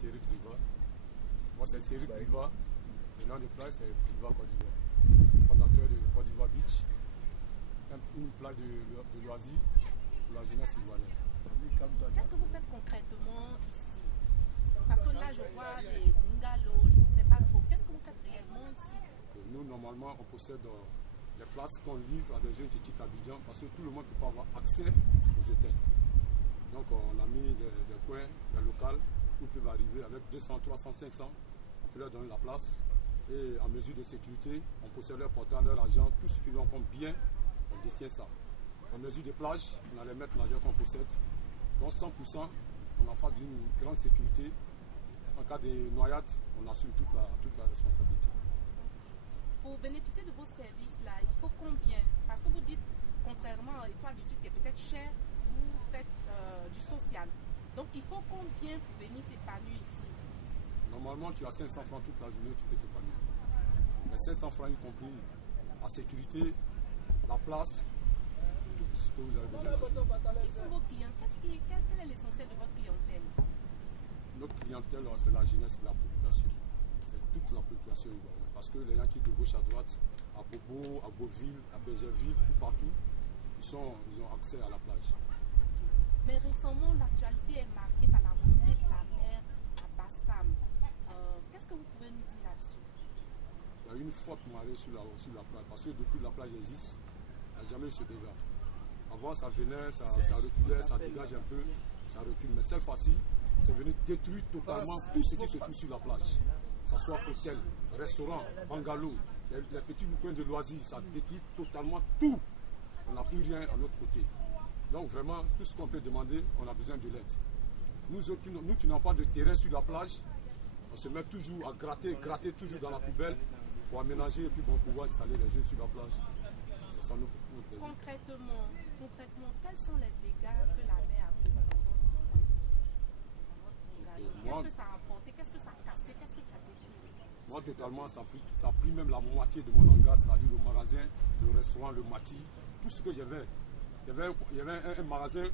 Cédric Priva. Moi, c'est Cédric Priva. Le nom de plage, c'est Priva Côte d'Ivoire. Fondateur de Côte d'Ivoire Beach. Une plage de loisirs pour la jeunesse ivoirienne. Qu'est-ce que vous faites concrètement ici? Parce que là, je vois des bungalows, je ne sais pas trop. Qu'est-ce que vous faites réellement ici? Nous, normalement, on possède des places qu'on livre à des jeunes qui quittent Abidjan parce que tout le monde ne peut pas avoir accès aux hôtels. Donc, on a mis des coins, des locales où ils peuvent arriver avec 200, 300, 500. On peut leur donner la place. Et en mesure de sécurité, on possède leur portable, leur argent, tout ce qu'ils ont comme bien, on détient ça. En mesure de plage, on a les maîtres nageurs qu'on possède. Donc 100%, on en face d'une grande sécurité. En cas de noyade, on assume toute la responsabilité. Pour bénéficier de vos services-là, il faut combien? Parce que vous dites, contrairement à l'Étoile du Sud qui est peut-être cher, vous faites du social. Donc il faut combien pour venir s'épanouir ici? Normalement, tu as 500 francs toute la journée, tu peux t'épanouir. Mais 500 francs y compris la sécurité, la place, tout ce que vous avez besoin. Qui sont vos clients? Quel est l'essentiel de votre clientèle? Notre clientèle, c'est la jeunesse et la population. C'est toute la population ivoirienne. Parce que les gens qui de gauche à droite, à Bobo, à Beauville, à Bergerville, tout partout, ils ont accès à la plage. Mais récemment, l'actualité est marquée par la montée de la mer à Bassam. Qu'est-ce que vous pouvez nous dire là-dessus? Il y a eu une forte marée sur la plage. Parce que depuis que la plage existe, il n'y a jamais eu ce dégât. Avant, ça venait, ça reculait, ça dégage un peu, ça recule. Mais cette fois-ci, c'est venu détruire totalement tout ce qui se trouve sur la plage. Que ce soit hôtel, restaurant, bungalow, les petits coins de loisirs, ça détruit totalement tout. On n'a plus rien à notre côté. Donc vraiment, tout ce qu'on peut demander, on a besoin de l'aide. Nous qui n'avons pas de terrain sur la plage, on se met toujours à gratter toujours dans la poubelle pour aménager et puis bon, pouvoir installer les jeunes sur la plage. C'est ça notre plaisir. Concrètement, quels sont les dégâts que la mer a causés dans votre bungalow? Qu'est-ce que ça a apporté? Qu'est-ce que ça a cassé? Qu'est-ce que ça a détruit? Moi, totalement, ça a pris même la moitié de mon hangar, c'est-à-dire le magasin, le restaurant, le mati, tout ce que j'avais. Il y avait un magasin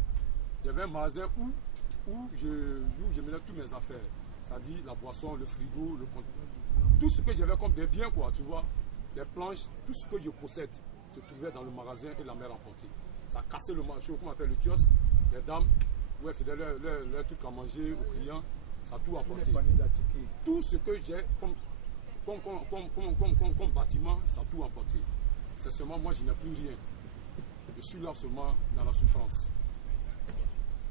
où je mettais toutes mes affaires. C'est-à-dire la boisson, le frigo, tout ce que j'avais comme des biens, quoi, tu vois. Les planches, tout ce que je possède se trouvait dans le magasin et la mer emportée. Ça a cassé le marché, comment on appelle le kiosque, les dames, où elles faisaient leur truc à manger aux clients, ça a tout emporté. Tout ce que j'ai comme bâtiment, ça a tout emporté. C'est seulement moi, je n'ai plus rien. Je suis là seulement dans la souffrance.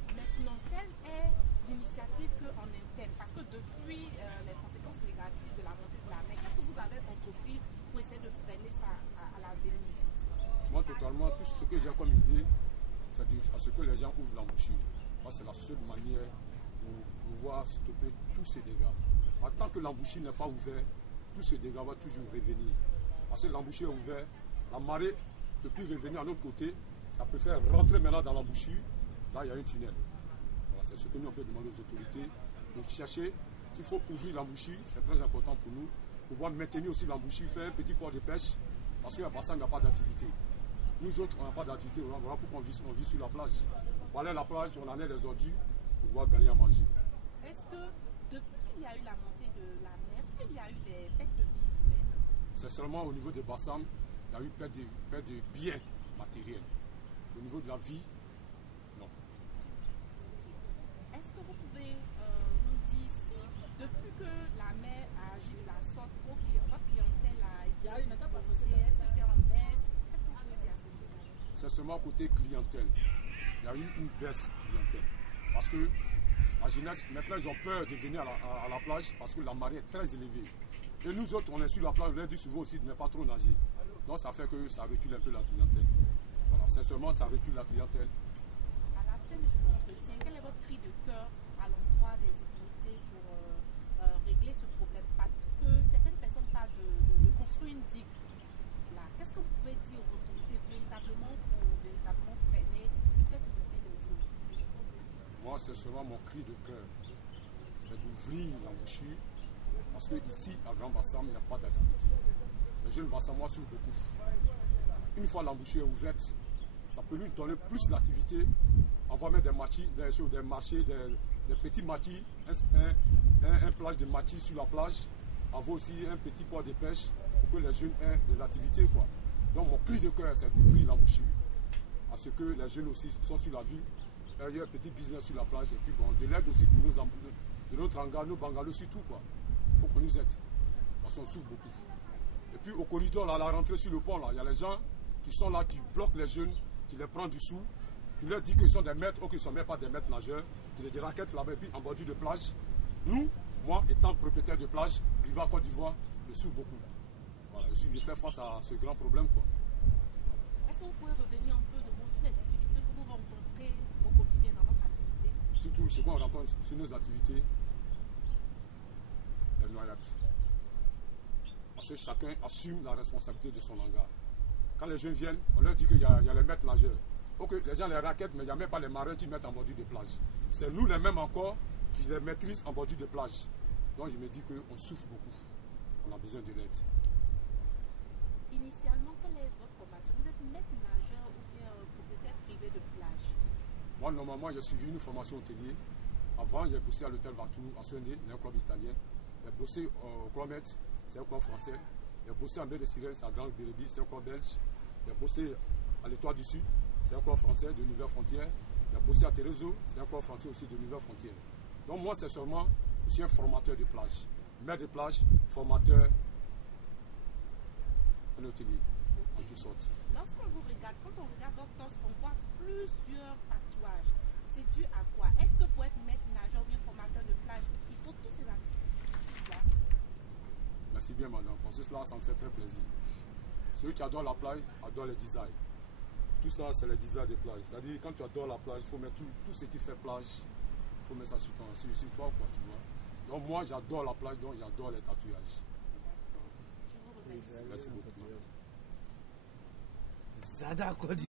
Maintenant, quelle est l'initiative qu'en interne? Parce que depuis les conséquences négatives de la montée de la mer, qu'est-ce que vous avez entrepris pour essayer de freiner ça à l'avenir? Moi, totalement, tout ce que j'ai comme idée, c'est à ce que les gens ouvrent l'embouchure. Moi, c'est la seule manière pour pouvoir stopper tous ces dégâts. En tant que l'embouchure n'est pas ouverte, tous ces dégâts vont toujours revenir. Parce que l'embouchure est ouverte, la marée ne peut plus revenir à l'autre côté, ça peut faire rentrer maintenant dans l'embouchure. Là, il y a un tunnel. Voilà, c'est ce que nous on peut demander aux autorités de chercher. S'il faut ouvrir l'embouchure, c'est très important pour nous. Pour pouvoir maintenir aussi l'embouchure, faire un petit port de pêche, parce qu'à Bassam, il n'y a pas d'activité. Nous autres, on n'a pas d'activité. Voilà pourquoi on vit sur la plage. On aller à la plage, on en a des ordures pour pouvoir gagner à manger. Est-ce que depuis qu'il y a eu la montée de la mer, est-ce qu'il y a eu des pertes de vie humaine? C'est seulement au niveau de Bassam, il y a eu perte de biens matériels. Au niveau de la vie, non. Est-ce que vous pouvez nous dire si, depuis que la mer a agi de la sorte, votre clientèle a été est-ce que c'est en baisse? Qu'est-ce que vous pouvez dire à ce niveau? C'est seulement côté clientèle. Il y a eu une baisse clientèle. Parce que la jeunesse, maintenant, ils ont peur de venir à la plage parce que la marée est très élevée. Et nous autres, on est sur la plage, on leur dit souvent aussi de ne pas trop nager. Donc ça fait que ça recule un peu la clientèle. Voilà, sincèrement, ça recule la clientèle. À la fin de cet entretien, quel est votre cri de cœur à l'endroit des autorités pour régler ce problème? Parce que certaines personnes parlent de construire une digue. Qu'est-ce que vous pouvez dire aux autorités véritablement pour freiner cette montée des eaux? Moi, c'est seulement mon cri de cœur. C'est d'ouvrir l'embouchure. Parce qu'ici, à Grand Bassam, il n'y a pas d'activité. Les jeunes Bassamois souffrent beaucoup. Une fois l'embouchure est ouverte, ça peut lui donner plus d'activité. On va mettre des marchés, des petits marchés, un plage de maquis sur la plage, avoir aussi un petit port de pêche pour que les jeunes aient des activités, quoi. Donc mon cri de cœur, c'est d'ouvrir l'embouchure. À ce que les jeunes aussi sont sur la ville, il y a un petit business sur la plage, et puis bon, de l'aide aussi pour de notre hangar, nos bungalows surtout, quoi. Il faut qu'on nous aide, parce qu'on souffre beaucoup. Et puis au corridor, là, à la rentrée sur le pont, là, il y a les gens qui sont là, qui bloquent les jeunes, qui les prennent dessous, qui leur disent qu'ils sont des maîtres ou qu'ils ne sont même pas des maîtres nageurs, qui ont des raquettes là-bas, et puis en bordure de plage. Nous, moi, étant propriétaire de plage, vivant en Côte d'Ivoire, je souffre beaucoup. Voilà, je fais face à ce grand problème, quoi. Est-ce que vous pouvez revenir un peu de sur les difficultés que vous rencontrez au quotidien dans votre activité? Surtout, ce qu'on rencontre sur nos activités, les noyades. Parce que chacun assume la responsabilité de son hangar. Quand les jeunes viennent, on leur dit qu'il y a les maîtres nageurs. Ok, les gens les raquettent, mais il n'y a même pas les marins qui mettent en bordure de plage. C'est nous les mêmes encore qui les maîtrisent en bordure de plage. Donc je me dis qu'on souffre beaucoup. On a besoin de l'aide. Initialement, quelle est votre formation? Vous êtes maître nageur ou bien propriétaire privé de plage? Moi, normalement, j'ai suivi une formation hôtelier. Avant, j'ai bossé à l'hôtel Vatou, en Suède, c'est un club italien. J'ai bossé au Club Met, c'est un club français. J'ai bossé en baie de Sirène, c'est à Grande Bérébi, c'est un club belge. J'ai bossé à l'Étoile du Sud, c'est un club français de Nouvelle Frontière. J'ai bossé à Terezo, c'est un club français aussi de Nouvelle Frontière. Donc moi, c'est seulement, je suis un formateur de plage. Maître de plage, formateur, un hôtelier, en toutes sortes. Lorsqu'on vous regarde, quand on regarde votre torse, on voit plusieurs tatouages. C'est dû à quoi? Est-ce que pour être maître nageur ou bien formateur de plage, il faut tous ces activités-là? Merci bien, madame. Parce que cela, ça me fait très plaisir. Celui qui adore la plage adore les designs. Tout ça, c'est les designs de plage. C'est-à-dire, quand tu adores la plage, il faut mettre tout ce qui fait plage, il faut mettre ça sur toi, quoi, tu vois. Donc, moi, j'adore la plage, donc j'adore les tatouages. Je vous remercie. Merci beaucoup. Zada, quoi.